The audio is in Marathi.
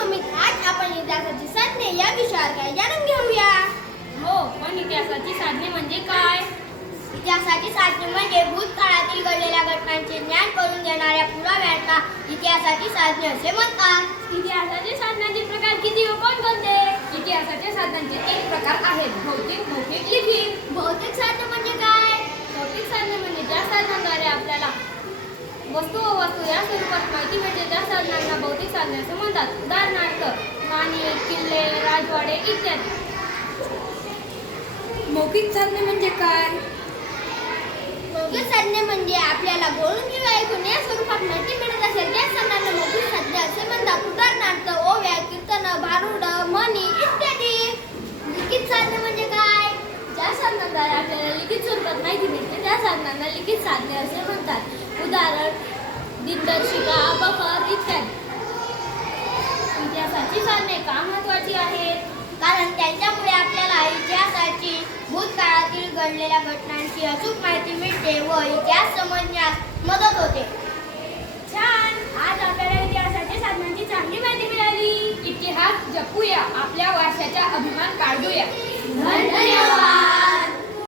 मम्मी, आज आपण इतिहासाची साधने या विषयावर काय जाणून घेऊया. हो, पण इतिहासाची साधने म्हणजे काय? इतिहासाची साधने म्हणजे भूतकाळातील घडलेल्या घटनांचे ज्ञान करून देणाऱ्या पुराव्यांना इतिहासाची साधने असे म्हणतात. इतिहासाच्या साधनांचे प्रकार किती व कोणकोणते? इतिहासाच्या साधनांचे 3 प्रकार आहेत: भौतिक, मौखिक, लिखित. भौतिक साधने म्हणजे काय? भौतिक साधने म्हणजे ज्या साधनांद्वारे आपल्याला वस्तू व वस्तू या स्वरूपात माहिती मिळते त्या साधनांना भौतिक साधने असे म्हणतात. उदाहरणार्थ नाणी, किल्ले, राजवाडे इत्यादी. मौखिक साधने म्हणजे काय? मौखिक साधने म्हणजे आपल्याला बोलून किंवा ऐकून या स्वरूपात माहिती मिळत असेल त्या साधनांना मौखिक साधने असे म्हणतात. उदाहरणार्थ ओव्या, कीर्तन, भारुड, म्हणी इत्यादी. लिखित साधने म्हणजे काय? ज्या साधनांद्वारे आपल्याला लिखित स्वरूपात माहिती मिळते त्या साधनांना लिखित साधने असे म्हणतात. उदाहरण दिनदर्शिका, बखर इत्यादी. इतिहासाची साधने का महत्त्वाची आहेत? कारण त्यांच्यामुळे आपल्याला इतिहासाची भूतकाळातील घडलेल्या घटनांची अचूक माहिती मिळते व इतिहास समजण्यास मदत होते. छान! आज आपल्याला इतिहासाच्या साधनांची चांगली माहिती